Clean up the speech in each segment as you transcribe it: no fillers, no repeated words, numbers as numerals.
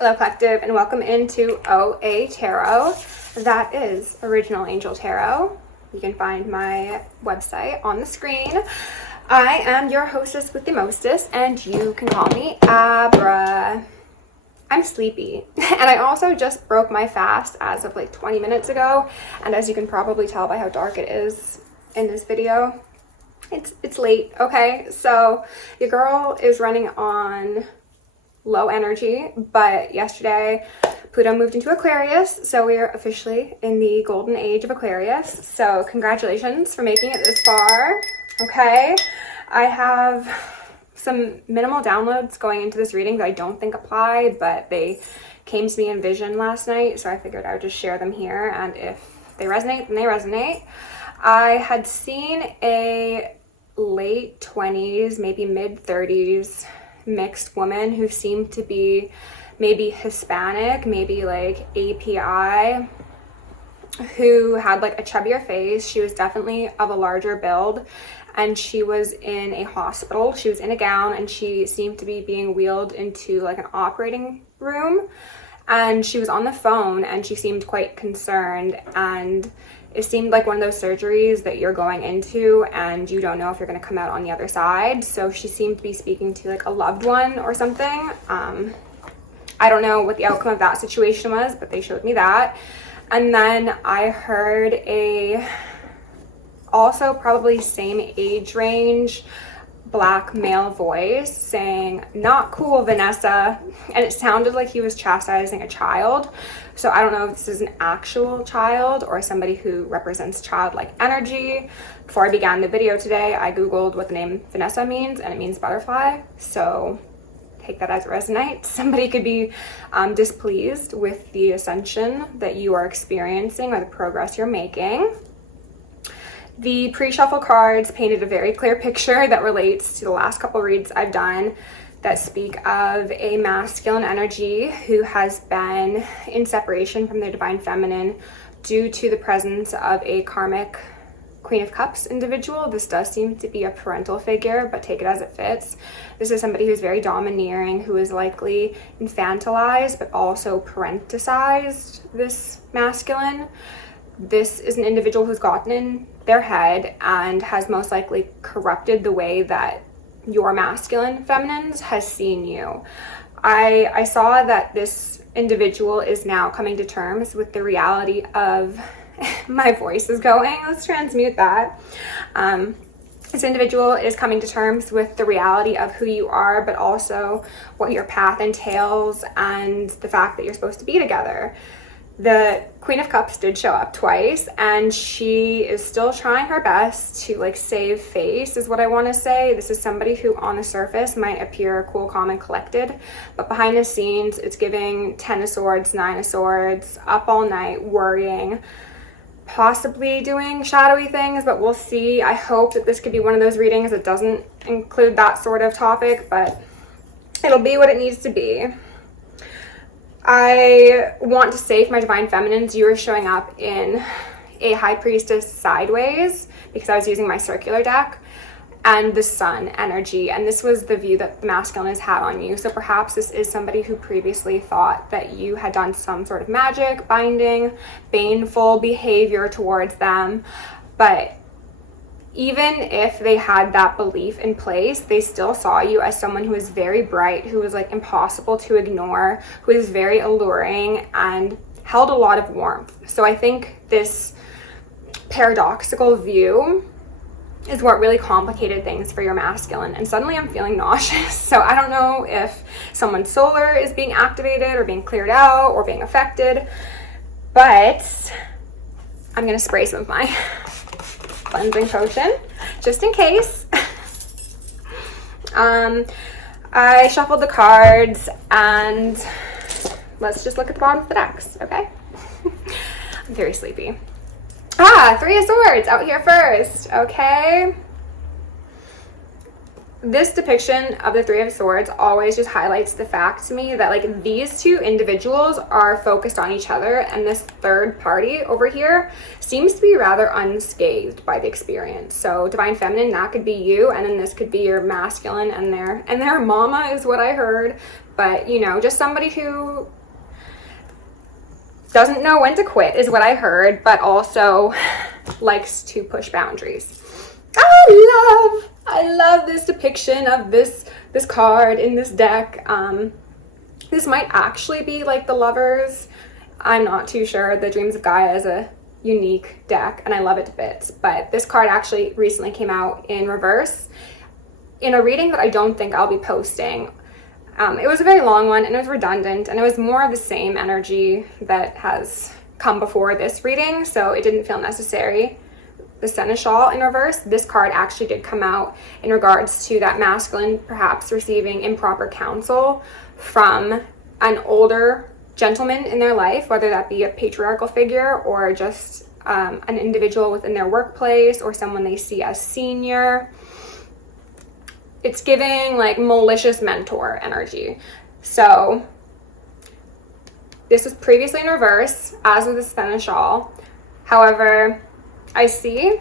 Hello Collective, and welcome into OAtarot. That is Original Angel Tarot. You can find my website on the screen. I am your hostess with the mostest, and you can call me Abra. I'm sleepy, and I also just broke my fast as of like 20 minutes ago, and as you can probably tell by how dark it is in this video, it's late, okay? So your girl is running on low energy, but yesterday Pluto moved into Aquarius, so we are officially in the golden age of Aquarius. So congratulations for making it this far. Okay, I have some minimal downloads going into this reading that I don't think apply, but they came to me in vision last night, so I figured I would just share them here, and if they resonate, then they resonate. I had seen a late 20s, maybe mid 30s mixed woman who seemed to be maybe Hispanic, maybe like API, who had like a chubbier face. She was definitely of a larger build, and she was in a hospital. She was in a gown, and she seemed to be being wheeled into like an operating room, and she was on the phone, and she seemed quite concerned, and it seemed like one of those surgeries that you're going into and you don't know if you're going to come out on the other side. So she seemed to be speaking to like a loved one or something. I don't know what the outcome of that situation was, but they showed me that. And then I heard a also probably same age range Black male voice saying, "Not cool, Vanessa," and it sounded like he was chastising a child. So I don't know if this is an actual child or somebody who represents childlike energy. Before I began the video today, I googled what the name Vanessa means, and it means butterfly, so take that as it resonates. Somebody could be displeased with the ascension that you are experiencing or the progress you're making. The pre-shuffle cards painted a very clear picture that relates to the last couple reads I've done that speak of a masculine energy who has been in separation from their divine feminine due to the presence of a karmic Queen of Cups individual. This does seem to be a parental figure, but take it as it fits. This is somebody who's very domineering, who is likely infantilized, but also parenticized this masculine. This is an individual who's gotten in their head and has most likely corrupted the way that your masculine feminines has seen you. I saw that this individual is now coming to terms with the reality of my voice is going. Let's transmute that. This individual is coming to terms with the reality of who you are, but also what your path entails and the fact that you're supposed to be together. The Queen of Cups did show up twice, and she is still trying her best to like save face, is what I want to say. This is somebody who on the surface might appear cool, calm, and collected, but behind the scenes it's giving 10 of Swords, 9 of Swords, up all night, worrying, possibly doing shadowy things, but we'll see. I hope that this could be one of those readings that doesn't include that sort of topic, but it'll be what it needs to be. I want to say for my divine feminines, you are showing up in a high priestess sideways because I was using my circular deck, and the sun energy, and this was the view that the masculine has had on you. So perhaps this is somebody who previously thought that you had done some sort of magic, binding, baneful behavior towards them, but even if they had that belief in place, they still saw you as someone who is very bright, who was like impossible to ignore, who is very alluring and held a lot of warmth. So I think this paradoxical view is what really complicated things for your masculine, and suddenly I'm feeling nauseous. So I don't know if someone's solar is being activated or being cleared out or being affected, but I'm gonna spray some of my cleansing potion just in case. I shuffled the cards, and let's just look at the bottom of the decks, okay? I'm very sleepy. 3 of Swords out here first, okay? this depiction of the Three of Swords always just highlights the fact to me that like these two individuals are focused on each other, and this third party over here seems to be rather unscathed by the experience. So divine feminine, that could be you, and then this could be your masculine and their mama is what I heard. But you know, just somebody who doesn't know when to quit is what I heard, but also likes to push boundaries. I love this depiction of this card in this deck. This might actually be like the Lovers. I'm not too sure. The Dreams of Gaia is a unique deck and I love it to bits, but this card actually recently came out in reverse in a reading that I don't think I'll be posting. It was a very long one and it was redundant, and it was more of the same energy that has come before this reading, so it didn't feel necessary. The Seneschal in reverse, this card actually did come out in regards to that masculine perhaps receiving improper counsel from an older gentleman in their life, whether that be a patriarchal figure or just an individual within their workplace or someone they see as senior. It's giving like malicious mentor energy. So this was previously in reverse, as with the Seneschal. However, I see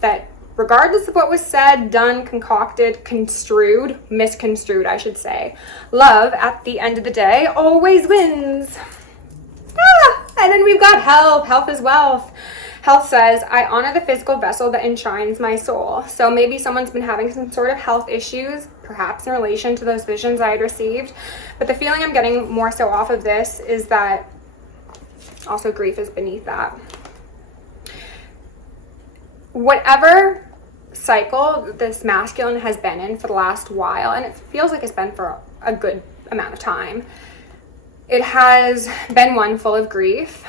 that regardless of what was said, done, concocted, construed, misconstrued, I should say, love at the end of the day always wins. And then we've got health. Health is wealth. Health says, I honor the physical vessel that enshrines my soul. So maybe someone's been having some sort of health issues, perhaps in relation to those visions I had received. But the feeling I'm getting more so off of this is that also grief is beneath that. Whatever cycle this masculine has been in for the last while, and it feels like it's been for a good amount of time, it has been one full of grief,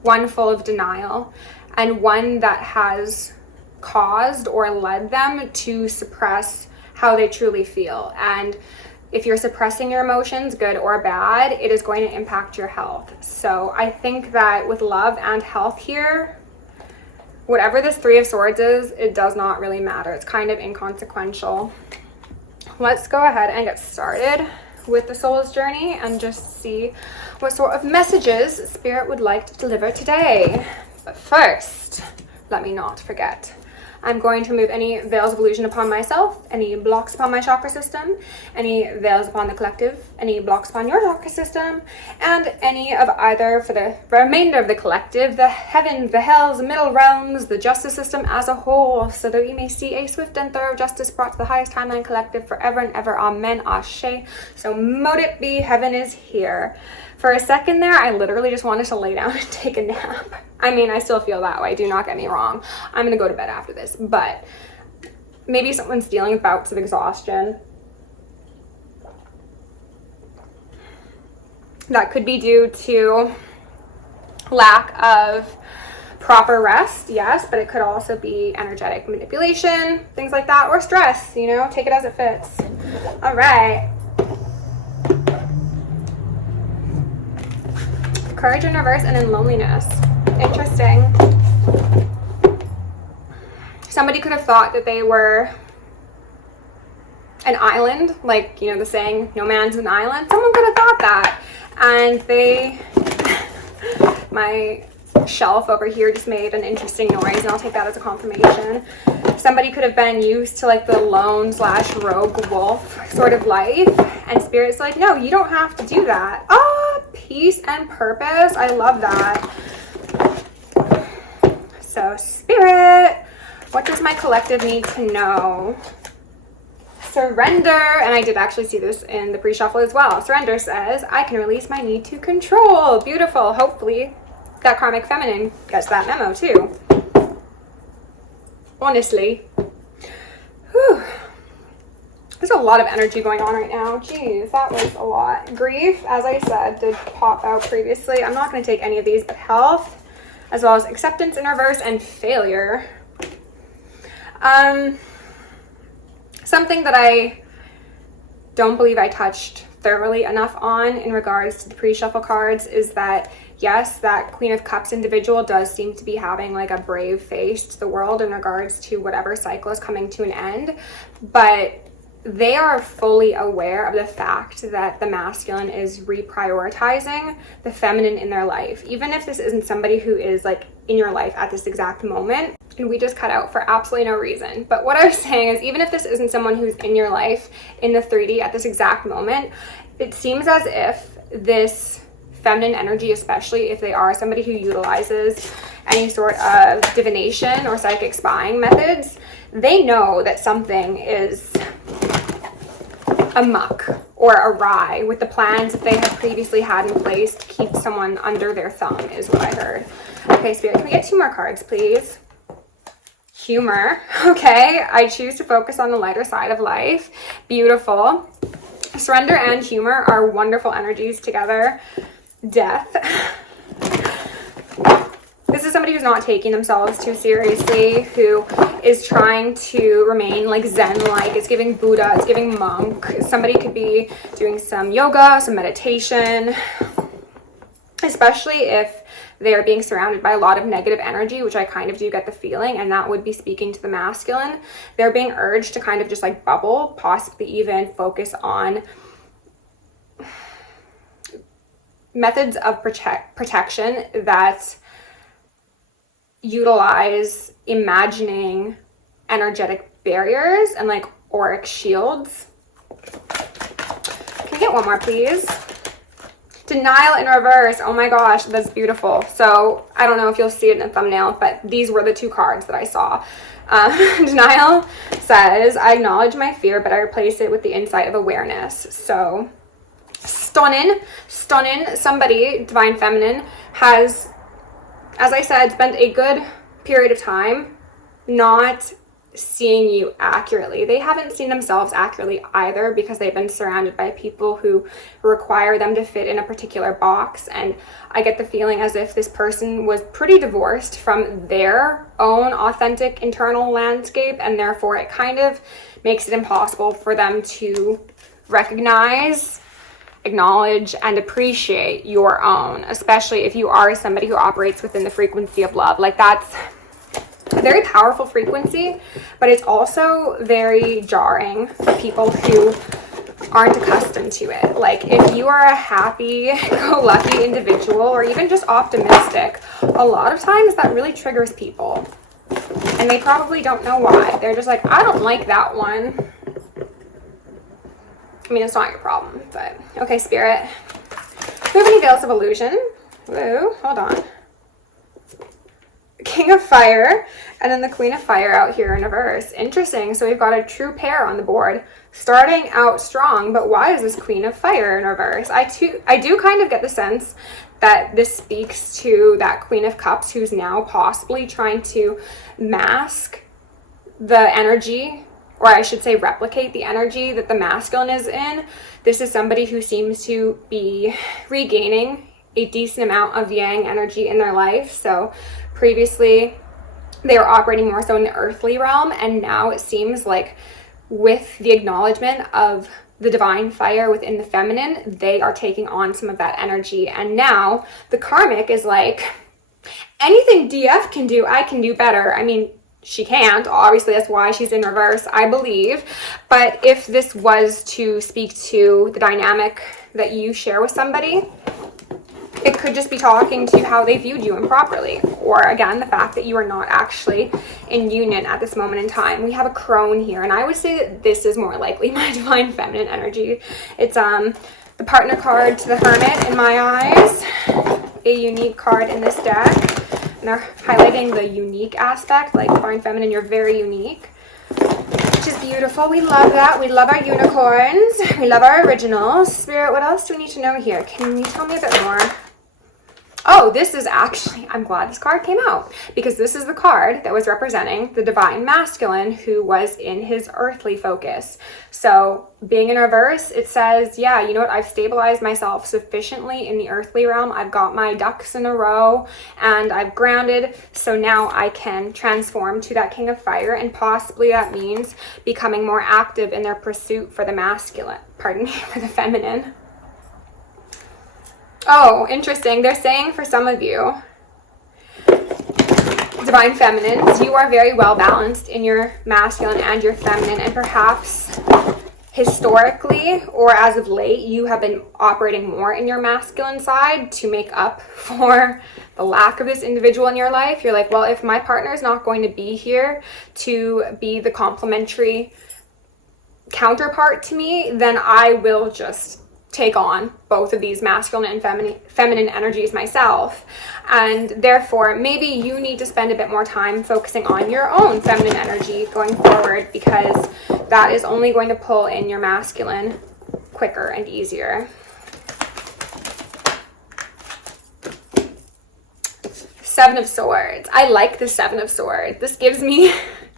one full of denial, and one that has caused or led them to suppress how they truly feel. And if you're suppressing your emotions, good or bad, it is going to impact your health. So I think that with love and health here, whatever this Three of Swords is, it does not really matter. It's kind of inconsequential. Let's go ahead and get started with the soul's journey and just see what sort of messages Spirit would like to deliver today. But first, let me not forget. I'm going to remove any veils of illusion upon myself, any blocks upon my chakra system, any veils upon the collective, any blocks upon your chakra system, and any of either for the remainder of the collective, the heavens, the hells, the middle realms, the justice system as a whole, so that we may see a swift and thorough justice brought to the highest timeline collective forever and ever. Amen. Ashe. So mote it be. Heaven is here. For a second there, I literally just wanted to lay down and take a nap. I mean, I still feel that way. Do not get me wrong. I'm going to go to bed after this. But maybe someone's dealing with bouts of exhaustion. That could be due to lack of proper rest, yes, but it could also be energetic manipulation, things like that, or stress, you know, take it as it fits. All right. Courage in reverse and in loneliness. Interesting. Somebody could have thought that they were an island, like, you know, the saying, no man's an island. Someone could have thought that. And they, my shelf over here just made an interesting noise, and I'll take that as a confirmation. Somebody could have been used to like the lone / rogue wolf sort of life, and Spirit's like, no, you don't have to do that. Oh, peace and purpose. I love that. So Spirit, what does my collective need to know? Surrender, and I did actually see this in the pre-shuffle as well. Surrender says, I can release my need to control. Beautiful. Hopefully that karmic feminine gets that memo too. Honestly. Whew. There's a lot of energy going on right now. Jeez, that was a lot. Grief, as I said, did pop out previously. I'm not going to take any of these, but health, as well as acceptance in reverse and failure. Something that I don't believe I touched thoroughly enough on in regards to the pre-shuffle cards is that, yes, that Queen of Cups individual does seem to be having like a brave face to the world in regards to whatever cycle is coming to an end, but they are fully aware of the fact that the masculine is reprioritizing the feminine in their life. Even if this isn't somebody who is like in your life at this exact moment, and we just cut out for absolutely no reason. But what I was saying is, even if this isn't someone who's in your life in the 3D at this exact moment, it seems as if this feminine energy, especially if they are somebody who utilizes any sort of divination or psychic spying methods, they know that something is amok or awry with the plans that they have previously had in place to keep someone under their thumb, is what I heard. Okay, Spirit, can we get 2 more cards, please? Humor. Okay, I choose to focus on the lighter side of life. Beautiful. Surrender and humor are wonderful energies together. Death. This is somebody who's not taking themselves too seriously, who is trying to remain like Zen-like. It's giving Buddha, it's giving monk. Somebody could be doing some yoga, some meditation, especially if they're being surrounded by a lot of negative energy, which I kind of do get the feeling, and that would be speaking to the masculine. They're being urged to kind of just like bubble, possibly even focus on methods of protection that utilize imagining energetic barriers and like auric shields. Can we get one more, please? Denial in reverse. Oh my gosh, that's beautiful. So I don't know if you'll see it in the thumbnail, but these were the 2 cards that I saw. Denial says, I acknowledge my fear, but I replace it with the insight of awareness. So stunning. Somebody, divine feminine, has, as I said, spent a good period of time not seeing you accurately. They haven't seen themselves accurately either, because they've been surrounded by people who require them to fit in a particular box. And I get the feeling as if this person was pretty divorced from their own authentic internal landscape, and therefore it kind of makes it impossible for them to recognize, acknowledge, and appreciate your own, especially if you are somebody who operates within the frequency of love. Like, that's a very powerful frequency, but it's also very jarring for people who aren't accustomed to it. Like, if you are a happy-go-lucky individual, or even just optimistic, a lot of times that really triggers people, and they probably don't know why. They're just like, I don't like that one. I mean, it's not your problem, but okay, Spirit. Do we have any veils of illusion? Whoa, hold on. King of Fire, and then the Queen of Fire out here in reverse. Interesting. So we've got a true pair on the board, starting out strong. But why is this Queen of Fire in reverse? I do kind of get the sense that this speaks to that Queen of Cups, who's now possibly trying to mask the energy, or I should say replicate the energy that the masculine is in. This is somebody who seems to be regaining a decent amount of yang energy in their life. So previously they were operating more so in the earthly realm, and now it seems like with the acknowledgement of the divine fire within the feminine, they are taking on some of that energy. And now the karmic is like, anything DF can do, I can do better. I mean, she can't, obviously, that's why she's in reverse, I believe. But if this was to speak to the dynamic that you share with somebody, it could just be talking to how they viewed you improperly, or again, the fact that you are not actually in union at this moment in time. We have a crone here, and I would say that this is more likely my divine feminine energy. It's the partner card to the Hermit in my eyes, a unique card in this deck, and they're highlighting the unique aspect, like divine feminine, you're very unique, which is beautiful. We love that. We love our unicorns. We love our originals. Spirit, what else do we need to know here? Can you tell me a bit more? Oh, this is actually, I'm glad this card came out, because this is the card that was representing the divine masculine who was in his earthly focus. So being in reverse, it says, yeah, you know what? I've stabilized myself sufficiently in the earthly realm. I've got my ducks in a row and I've grounded. So now I can transform to that King of Fire, and possibly that means becoming more active in their pursuit for the masculine, pardon me, for the feminine. Oh, interesting. They're saying for some of you, divine feminines, you are very well balanced in your masculine and your feminine, and perhaps historically or as of late, you have been operating more in your masculine side to make up for the lack of this individual in your life. You're like, well, if my partner is not going to be here to be the complementary counterpart to me, then I will just take on both of these masculine and feminine energies myself. And therefore, maybe you need to spend a bit more time focusing on your own feminine energy going forward, because that is only going to pull in your masculine quicker and easier. Seven of Swords. I like the Seven of Swords. This gives me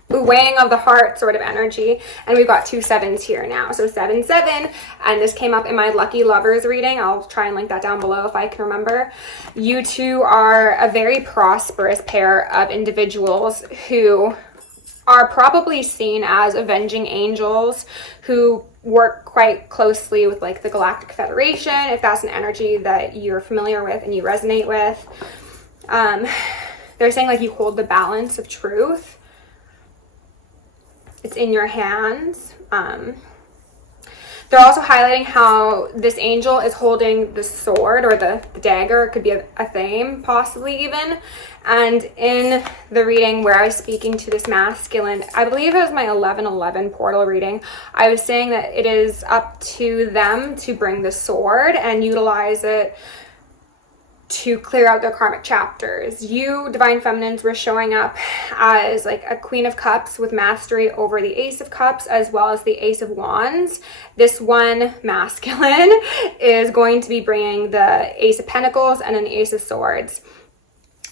the weighing of the heart sort of energy, and we've got 2 7s here now, so 7 7, and this came up in my lucky lovers reading. I'll try and link that down below if I can remember. You two are a very prosperous pair of individuals who are probably seen as avenging angels, who work quite closely with like the Galactic Federation, if that's an energy that you're familiar with and you resonate with. They're saying like you hold the balance of truth. It's in your hands. They're also highlighting how this angel is holding the sword or the dagger. It could be a theme, possibly even. And in the reading where I was speaking to this masculine, I believe it was my 11/11 portal reading, I was saying that it is up to them to bring the sword and utilize it to clear out their karmic chapters. You divine feminines were showing up as like a Queen of Cups with mastery over the Ace of Cups as well as the Ace of Wands. This one masculine is going to be bringing the Ace of Pentacles and an Ace of Swords.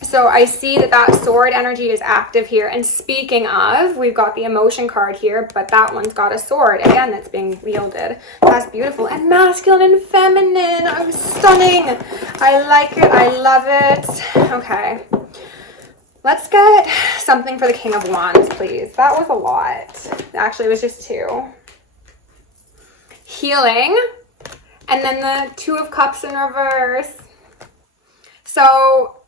So I see that that sword energy is active here. And speaking of, we've got the emotion card here, but that one's got a sword again that's being wielded. That's beautiful. And masculine and feminine. Oh, stunning. I like it. I love it. Okay. Let's get something for the King of Wands, please. That was a lot. Actually, it was just 2. Healing. And then the 2 of Cups in reverse. So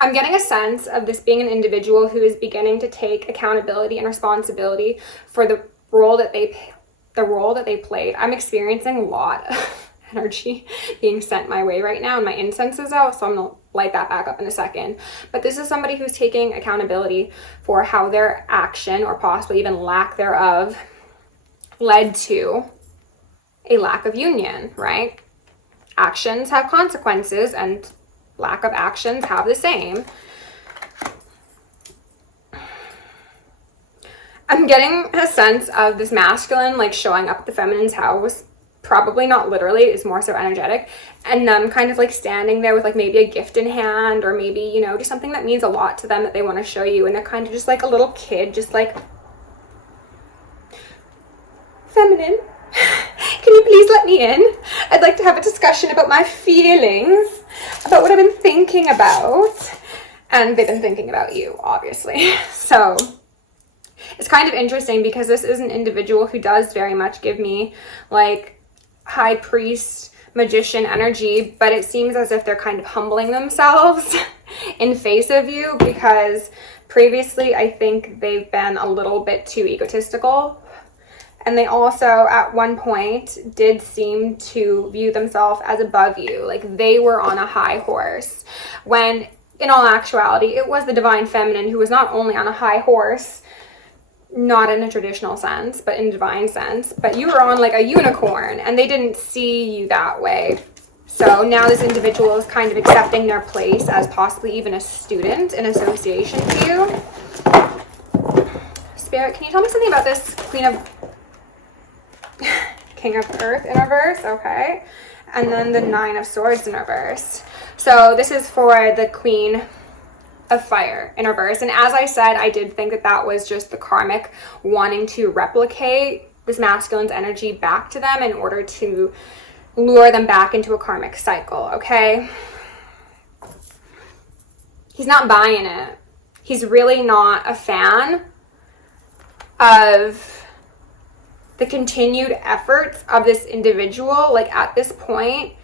I'm getting a sense of this being an individual who is beginning to take accountability and responsibility for the role that they played. I'm experiencing a lot of energy being sent my way right now, and my incense is out, so I'm gonna light that back up in a second. But this is somebody who's taking accountability for how their action, or possibly even lack thereof, led to a lack of union, right? Actions have consequences, and lack of actions have the same. I'm getting a sense of this masculine like showing up at the feminine's house, probably not literally, it's more so energetic, and them kind of like standing there with like maybe a gift in hand, or maybe, you know, just something that means a lot to them that they want to show you, and they're kind of just like a little kid, just like, feminine, can you please let me in? I'd like to have a discussion about my feelings, about what I've been thinking about. And they've been thinking about you, obviously. So it's kind of interesting because this is an individual who does very much give me like high priest, magician energy, but it seems as if they're kind of humbling themselves in face of you, because previously I think they've been a little bit too egotistical. And they also, at one point, did seem to view themselves as above you. Like they were on a high horse. When, in all actuality, it was the divine feminine who was not only on a high horse, not in a traditional sense, but in a divine sense. But you were on like a unicorn, and they didn't see you that way. So now this individual is kind of accepting their place as possibly even a student in association to you. Spirit, can you tell me something about this King of Earth in reverse? Okay. And then the 9 of Swords in reverse. So this is for the Queen of Fire in reverse. And as I said, I did think that that was just the karmic wanting to replicate this masculine's energy back to them in order to lure them back into a karmic cycle, okay? He's not buying it. He's really not a fan of the continued efforts of this individual. Like at this point,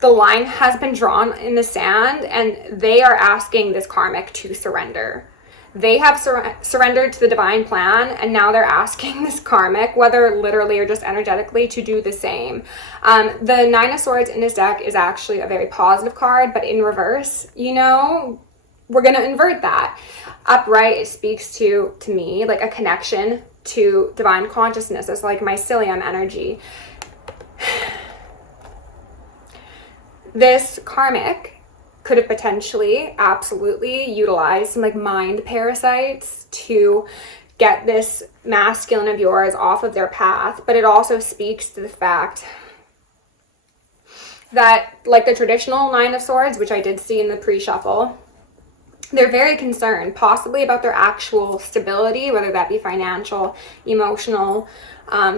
the line has been drawn in the sand, and they are asking this karmic to surrender. they have surrendered to the divine plan, and now they're asking this karmic, whether literally or just energetically, to do the same. The Nine of Swords in this deck is actually a very positive card, but in reverse, you know, we're going to invert that. Upright, it speaks to me like a connection to divine consciousness. It's like mycelium energy. This karmic could have potentially absolutely utilized some like mind parasites to get this masculine of yours off of their path, but it also speaks to the fact that, like the traditional Nine of Swords, which I did see in the pre-shuffle, they're very concerned possibly about their actual stability, whether that be financial, emotional,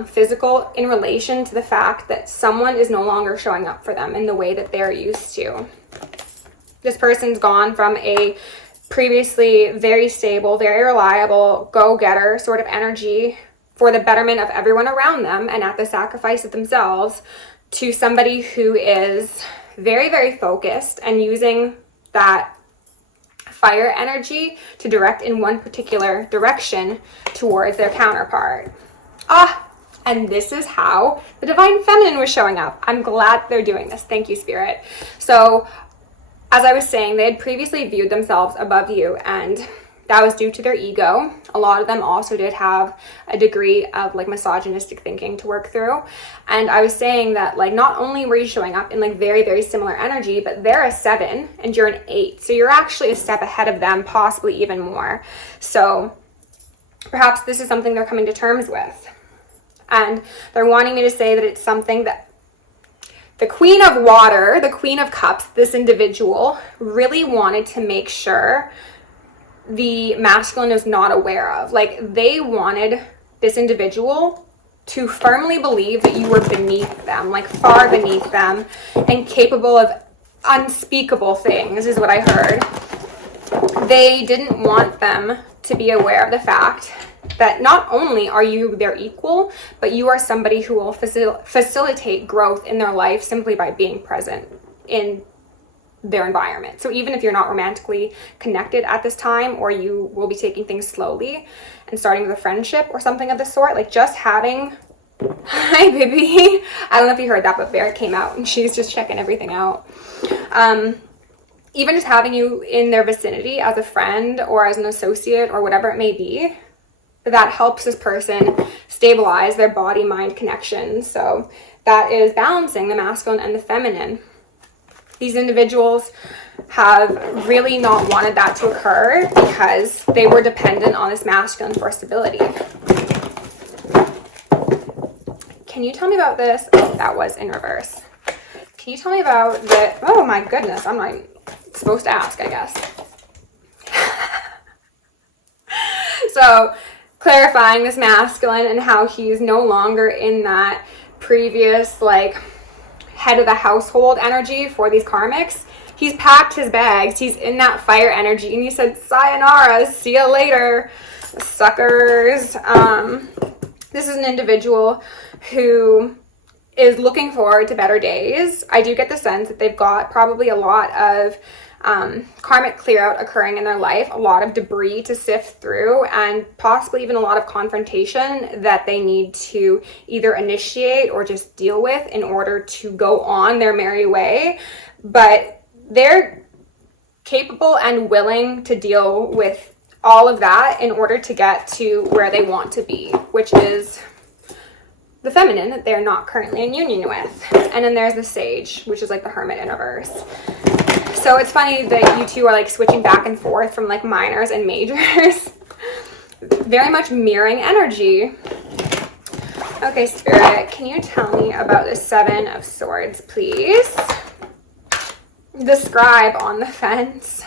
physical, in relation to the fact that someone is no longer showing up for them in the way that they're used to. This person's gone from a previously very stable, very reliable, go-getter sort of energy for the betterment of everyone around them and at the sacrifice of themselves, to somebody who is very, very focused and using that fire energy to direct in one particular direction towards their counterpart. And this is how the divine feminine was showing up. I'm glad they're doing this. Thank you, Spirit. So, as I was saying, they had previously viewed themselves above you, and that was due to their ego. A lot of them also did have a degree of like misogynistic thinking to work through. And I was saying that like not only were you showing up in like very, very similar energy, but they're a 7 and you're an 8. So you're actually a step ahead of them, possibly even more. So perhaps this is something they're coming to terms with. And they're wanting me to say that it's something that the Queen of Water, the Queen of Cups, this individual really wanted to make sure the masculine was not aware of. Like, they wanted this individual to firmly believe that you were beneath them, like far beneath them, and capable of unspeakable things, is what I heard. They didn't want them to be aware of the fact that not only are you their equal, but you are somebody who will facilitate growth in their life simply by being present in their environment. So even if you're not romantically connected at this time, or you will be taking things slowly and starting with a friendship or something of the sort, like just having, hi baby, I don't know if you heard that, but Barrett came out and she's just checking everything out. Even just having you in their vicinity as a friend or as an associate or whatever it may be, that helps this person stabilize their body-mind connection. So that is balancing the masculine and the feminine. These individuals have really not wanted that to occur because they were dependent on this masculine for stability. Can you tell me about this? Oh, that was in reverse. Can you tell me about the, oh my goodness, I'm not supposed to ask, I guess. So, clarifying this masculine and how he's no longer in that previous, like, head of the household energy for these karmics. He's packed his bags. He's in that fire energy, and he said, sayonara, see you later, suckers. This is an individual who is looking forward to better days. I do get the sense that they've got probably a lot of karmic clear out occurring in their life, a lot of debris to sift through, and possibly even a lot of confrontation that they need to either initiate or just deal with in order to go on their merry way. But they're capable and willing to deal with all of that in order to get to where they want to be, which is the feminine that they're not currently in union with. And then there's the Sage, which is like the Hermit in reverse. So it's funny that you two are like switching back and forth from like minors and majors. Very much mirroring energy. Okay, Spirit, can you tell me about the Seven of Swords, please? The Scribe on the fence.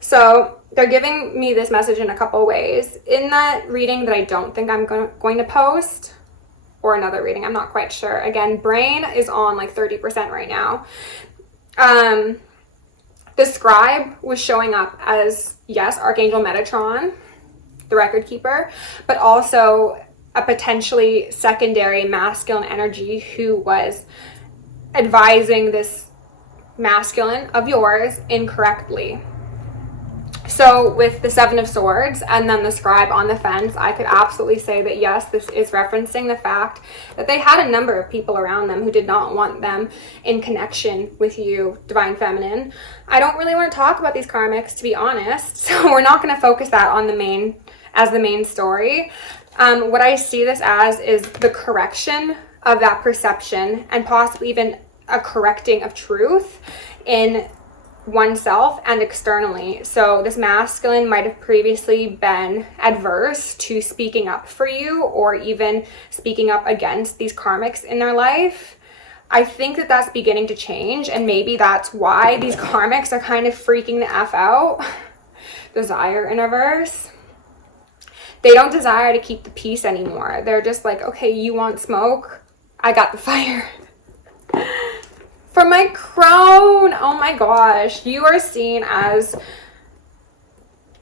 So they're giving me this message in a couple ways. In that reading that I don't think I'm going to post, or another reading, I'm not quite sure. Again, brain is on like 30% right now. The Scribe was showing up as, yes, Archangel Metatron, the record keeper, but also a potentially secondary masculine energy who was advising this masculine of yours incorrectly. So with the Seven of Swords and then the Scribe on the fence, I could absolutely say that yes, this is referencing the fact that they had a number of people around them who did not want them in connection with you, Divine Feminine. I don't really want to talk about these karmics, to be honest, so we're not going to focus that on the main story. What I see this as is the correction of that perception and possibly even a correcting of truth in oneself and externally. So this masculine might have previously been adverse to speaking up for you or even speaking up against these karmics in their life. I think that that's beginning to change, and maybe that's why these karmics are kind of freaking the F out. Desire in reverse. They don't desire to keep the peace anymore. They're just like, okay, you want smoke? I got the fire. For my crown, oh my gosh, you are seen as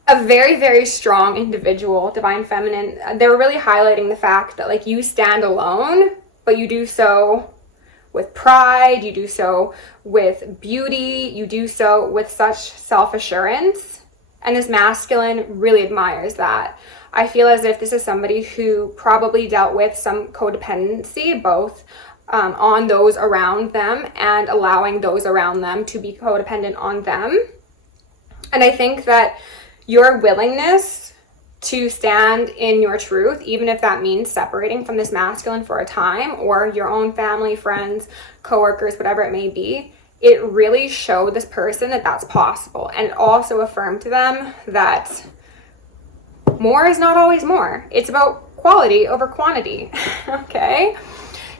a very, very strong individual, Divine Feminine. They're really highlighting the fact that like you stand alone, but you do so with pride, you do so with beauty, you do so with such self-assurance. And this masculine really admires that. I feel as if this is somebody who probably dealt with some codependency, both on those around them and allowing those around them to be codependent on them. And I think that your willingness to stand in your truth, even if that means separating from this masculine for a time or your own family, friends, coworkers, whatever it may be, it really showed this person that that's possible. And it also affirmed to them that more is not always more. It's about quality over quantity. Okay.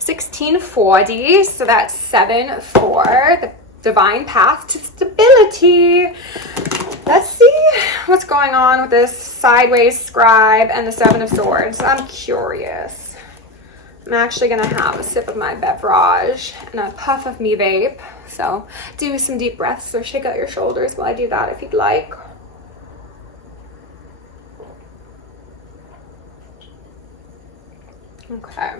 1640, so that's 7-4, the divine path to stability. Let's see what's going on with this sideways scribe and the Seven of Swords. I'm curious. I'm actually gonna have a sip of my beverage and a puff of me vape. So do some deep breaths or shake out your shoulders while I do that if you'd like. Okay.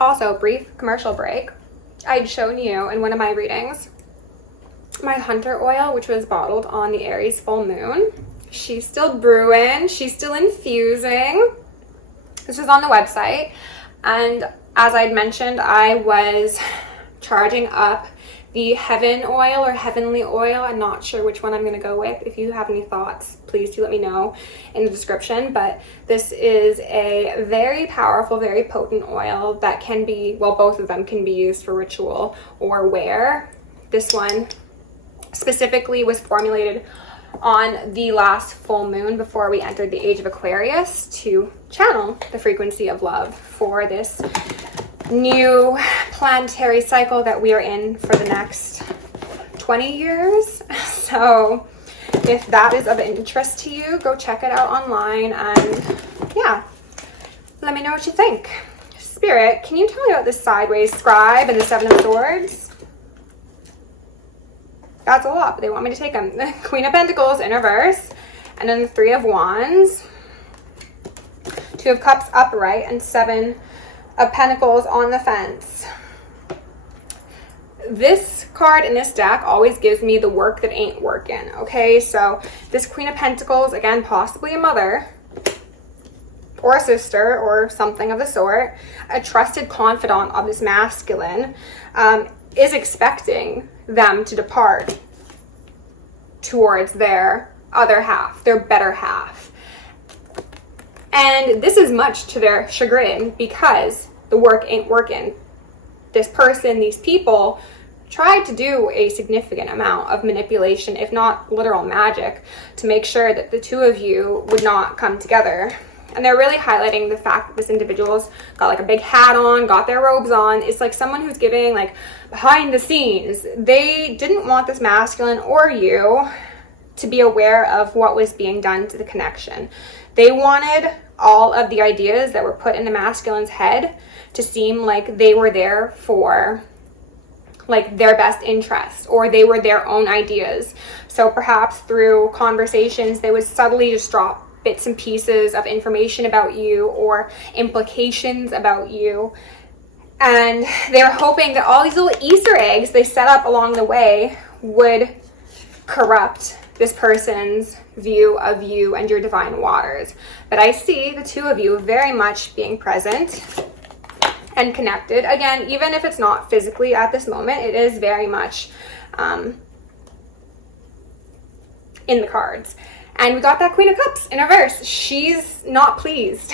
Also, brief commercial break. I'd shown you in one of my readings my hunter oil, which was bottled on the Aries full moon. She's still brewing. She's still infusing. This was on the website. And as I'd mentioned, I was charging up the heaven oil or heavenly oil. I'm not sure which one I'm going to go with. If you have any thoughts, please do let me know in the description. But this is a very powerful, very potent oil that can be, well, both of them can be used for ritual or wear. This one specifically was formulated on the last full moon before we entered the age of Aquarius to channel the frequency of love for this new planetary cycle that we are in for the next 20 years. So if that is of interest to you, go check it out online and yeah, let me know what you think. Spirit, can you tell me about this sideways scribe and the Seven of Swords? That's a lot, but they want me to take them. The Queen of Pentacles in reverse, and then the Three of Wands, Two of Cups upright, and Seven of Pentacles on the fence. This card in this deck always gives me the work that ain't working. Okay, so this Queen of Pentacles, again, possibly a mother or a sister or something of the sort, a trusted confidant of this masculine, is expecting them to depart towards their other half, their better half. And this is much to their chagrin because the work ain't working. This person, these people, tried to do a significant amount of manipulation, if not literal magic, to make sure that the two of you would not come together. And they're really highlighting the fact that this individual's got like a big hat on, got their robes on. It's like someone who's giving like behind the scenes. They didn't want this masculine or you to be aware of what was being done to the connection. They wanted all of the ideas that were put in the masculine's head to seem like they were there for like their best interest, or they were their own ideas. So perhaps through conversations, they would subtly just drop bits and pieces of information about you or implications about you. And they were hoping that all these little Easter eggs they set up along the way would corrupt this person's view of you and your divine waters. But I see the two of you very much being present and connected. Again, even if it's not physically at this moment, it is very much in the cards. And we got that Queen of Cups in reverse. She's not pleased.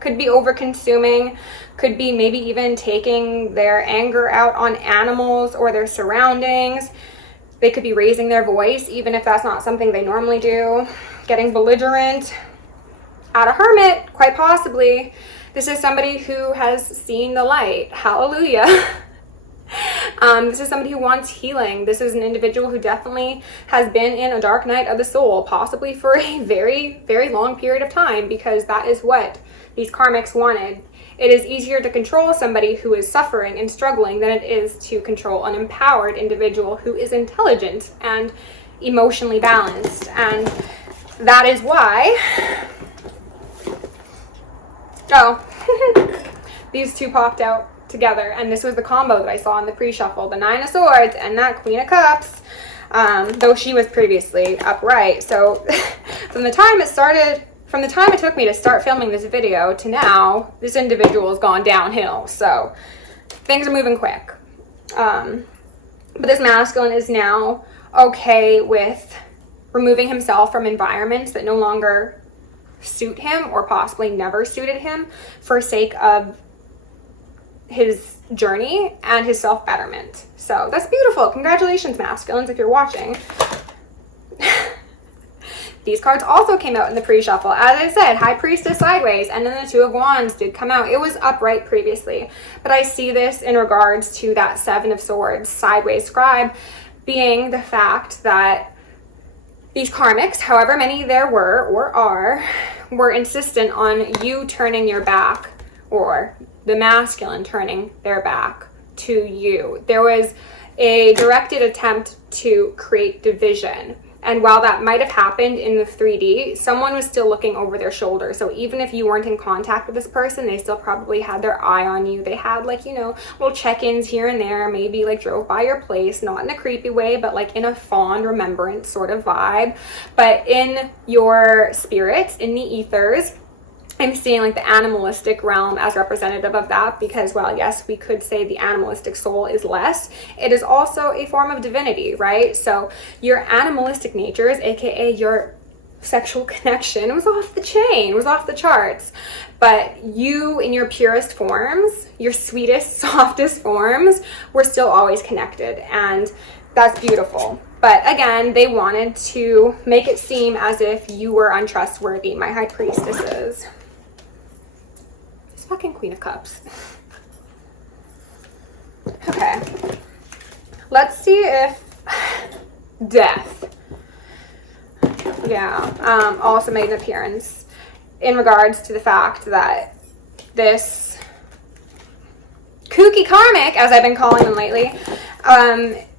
Could be over consuming, could be maybe even taking their anger out on animals or their surroundings. They could be raising their voice, even if that's not something they normally do. Getting belligerent. At a hermit, quite possibly. This is somebody who has seen the light. Hallelujah. This is somebody who wants healing. This is an individual who definitely has been in a dark night of the soul, possibly for a very, very long period of time, because that is what these karmics wanted. It is easier to control somebody who is suffering and struggling than it is to control an empowered individual who is intelligent and emotionally balanced. And that is why, these two popped out together, and this was the combo that I saw in the pre-shuffle, the Nine of Swords and that Queen of Cups, though she was previously upright. So from the time it took me to start filming this video to now, this individual has gone downhill. So things are moving quick. But this masculine is now okay with removing himself from environments that no longer suit him or possibly never suited him for sake of his journey and his self-betterment. So that's beautiful. Congratulations, masculines, if you're watching. These cards also came out in the pre-shuffle. As I said, High Priestess sideways, and then the Two of Wands did come out. It was upright previously, but I see this in regards to that Seven of Swords sideways scribe being the fact that these karmics, however many there were or are, were insistent on you turning your back, or the masculine turning their back to you. There was a directed attempt to create division. And while that might have happened in the 3D, someone was still looking over their shoulder. So even if you weren't in contact with this person, they still probably had their eye on you. They had, like, you know, little check-ins here and there, maybe like drove by your place, not in a creepy way, but like in a fond remembrance sort of vibe. But in your spirits, in the ethers, I'm seeing like the animalistic realm as representative of that, because while yes, we could say the animalistic soul is less, it is also a form of divinity, right? So your animalistic natures, aka your sexual connection, was off the chain, was off the charts. But you, in your purest forms, your sweetest, softest forms, were still always connected, and that's beautiful. But again, they wanted to make it seem as if you were untrustworthy, my High Priestesses. Fucking Queen of Cups. Okay. Let's see if death, also made an appearance in regards to the fact that this kooky karmic, as I've been calling them lately,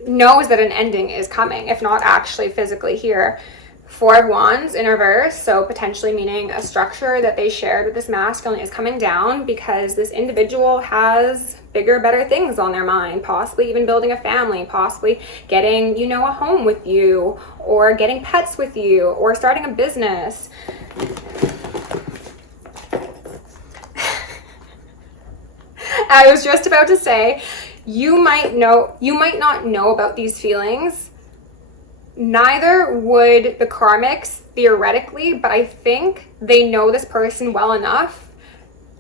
knows that an ending is coming, if not actually physically here. Four of Wands in reverse, so potentially meaning a structure that they shared with this masculine is coming down because this individual has bigger, better things on their mind, possibly even building a family, possibly getting, you know, a home with you, or getting pets with you, or starting a business. I was just about to say, you might not know about these feelings. Neither would the karmics, theoretically, but I think they know this person well enough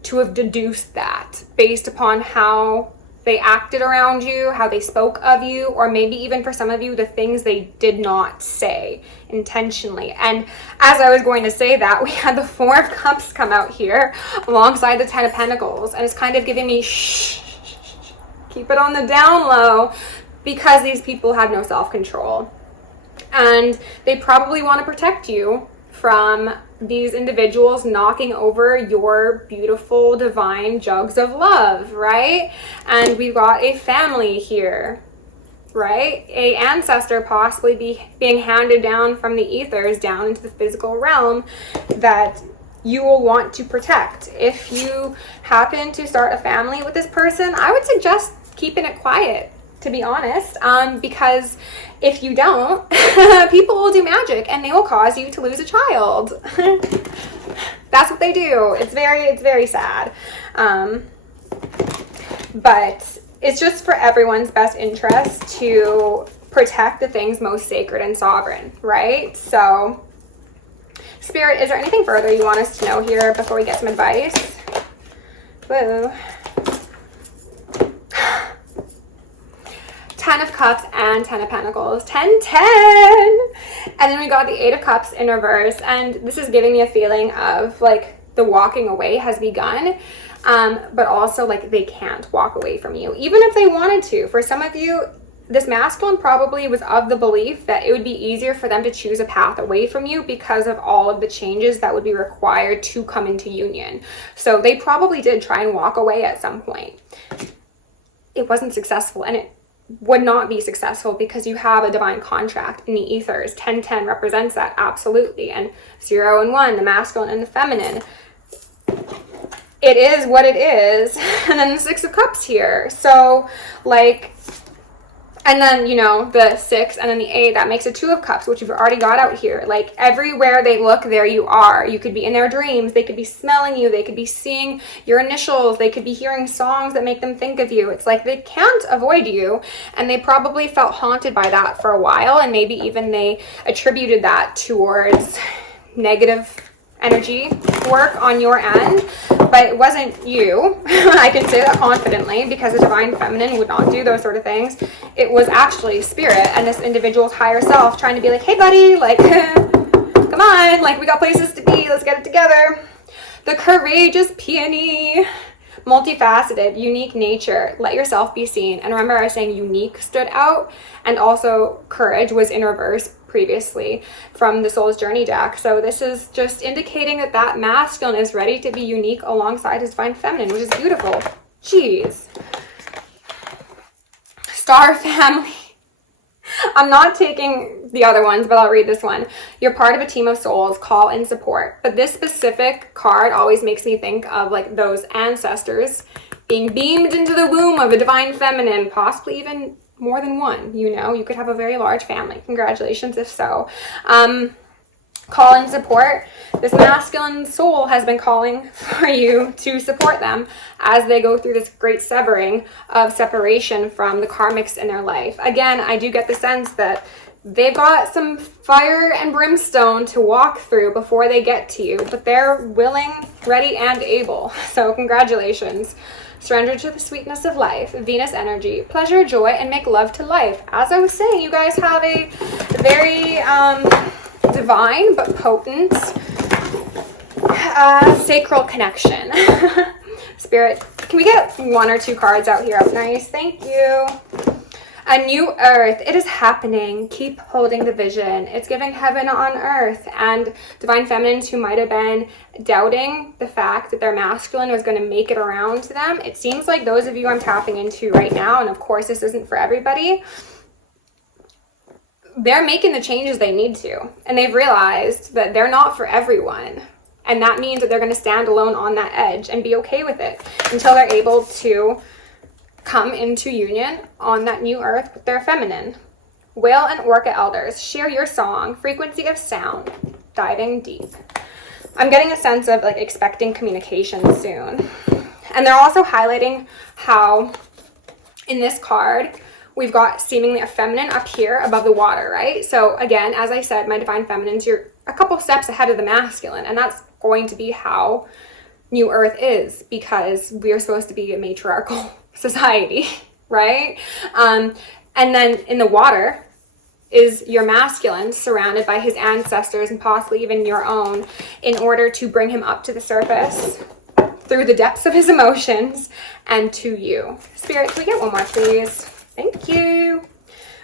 to have deduced that based upon how they acted around you, how they spoke of you, or maybe even for some of you, the things they did not say intentionally. And as I was going to say that, we had the Four of Cups come out here alongside the Ten of Pentacles, and it's kind of giving me shh, keep it on the down low, because these people have no self-control. And they probably want to protect you from these individuals knocking over your beautiful divine jugs of love, right? And we've got a family here, right? A ancestor possibly being handed down from the ethers down into the physical realm that you will want to protect. If you happen to start a family with this person, I would suggest keeping it quiet, to be honest, because if you don't, people will do magic and they will cause you to lose a child. That's what they do. It's very sad. But it's just for everyone's best interest to protect the things most sacred and sovereign, right? So, Spirit, is there anything further you want us to know here before we get some advice? Whoa. 10 of Cups and 10 of Pentacles. 10, 10! And then we got the 8 of Cups in reverse. And this is giving me a feeling of like the walking away has begun. But also like they can't walk away from you, even if they wanted to. For some of you, this masculine probably was of the belief that it would be easier for them to choose a path away from you because of all of the changes that would be required to come into union. So they probably did try and walk away at some point. It wasn't successful, and it would not be successful because you have a divine contract in the ethers. 10-10 represents that, absolutely. And 0 and 1, the masculine and the feminine. It is what it is. And then the 6 of Cups here. So, like, and then, you know, the 6 and then the 8, that makes a 2 of Cups, which you've already got out here. Like, everywhere they look, there you are. You could be in their dreams. They could be smelling you. They could be seeing your initials. They could be hearing songs that make them think of you. It's like they can't avoid you. And they probably felt haunted by that for a while. And maybe even they attributed that towards negative energy work on your end, but it wasn't you. I can say that confidently because the divine feminine would not do those sort of things. It was actually Spirit and this individual's higher self trying to be like, hey buddy, like come on, like we got places to be, let's get it together. The courageous peony, multifaceted, unique nature. Let yourself be seen. And remember, I was saying unique stood out, and also courage was in reverse previously from the Soul's Journey deck. So this is just indicating that that masculine is ready to be unique alongside his divine feminine, which is beautiful. Jeez. Star family. I'm not taking the other ones, but I'll read this one. You're part of a team of souls, call and support. But this specific card always makes me think of like those ancestors being beamed into the womb of a divine feminine, possibly even more than one. You know, you could have a very large family. Congratulations if so. Call and support. This masculine soul has been calling for you to support them as they go through this great severing of separation from the karmics in their life. Again, I do get the sense that they've got some fire and brimstone to walk through before they get to you, but they're willing, ready, and able. So congratulations. Surrender to the sweetness of life, Venus energy, pleasure, joy, and make love to life. As I was saying, you guys have a very divine but potent sacral connection. Spirit, can we get 1 or 2 cards out here? Nice, thank you. A new earth, it is happening. Keep holding the vision. It's giving heaven on earth. And divine feminines who might have been doubting the fact that their masculine was going to make it around to them, it seems like those of you I'm tapping into right now, and of course this isn't for everybody, they're making the changes they need to. And they've realized that they're not for everyone. And that means that they're going to stand alone on that edge and be okay with it until they're able to come into union on that new earth with their feminine. Whale and orca elders, share your song, frequency of sound, diving deep. I'm getting a sense of like expecting communication soon. And they're also highlighting how in this card, we've got seemingly a feminine up here above the water, right? So again, as I said, my divine feminines, you're a couple steps ahead of the masculine, and that's going to be how New Earth is, because we're supposed to be a matriarchal society, right? And then in the water is your masculine surrounded by his ancestors and possibly even your own in order to bring him up to the surface through the depths of his emotions and to you. Spirit, can we get one more, please? Thank you.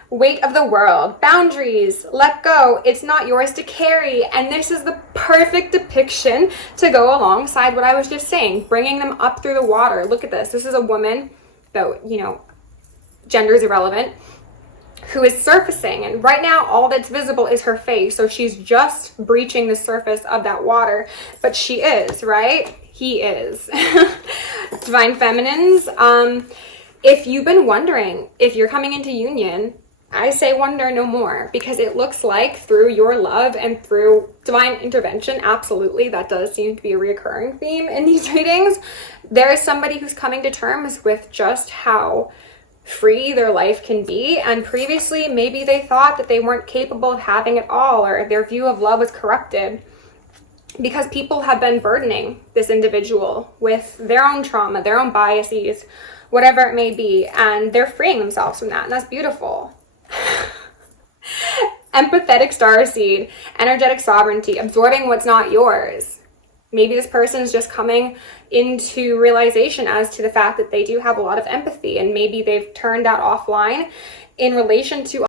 Weight of the world, boundaries, let go. It's not yours to carry. And this is the perfect depiction to go alongside what I was just saying, bringing them up through the water. Look at this. This is a woman, though, you know, gender is irrelevant. who is surfacing. And right now, all that's visible is her face. So she's just breaching the surface of that water. But she is, right? He is. Divine Feminines, if you've been wondering if you're coming into union, I say wonder no more, because it looks like through your love and through divine intervention, absolutely, that does seem to be a recurring theme in these readings. There is somebody who's coming to terms with just how free their life can be, and previously maybe they thought that they weren't capable of having it all, or their view of love was corrupted because people have been burdening this individual with their own trauma, their own biases, whatever it may be, and they're freeing themselves from that, and that's beautiful. Empathetic starseed, energetic sovereignty, absorbing what's not yours. Maybe this person is just coming into realization as to the fact that they do have a lot of empathy, and maybe they've turned that offline in relation to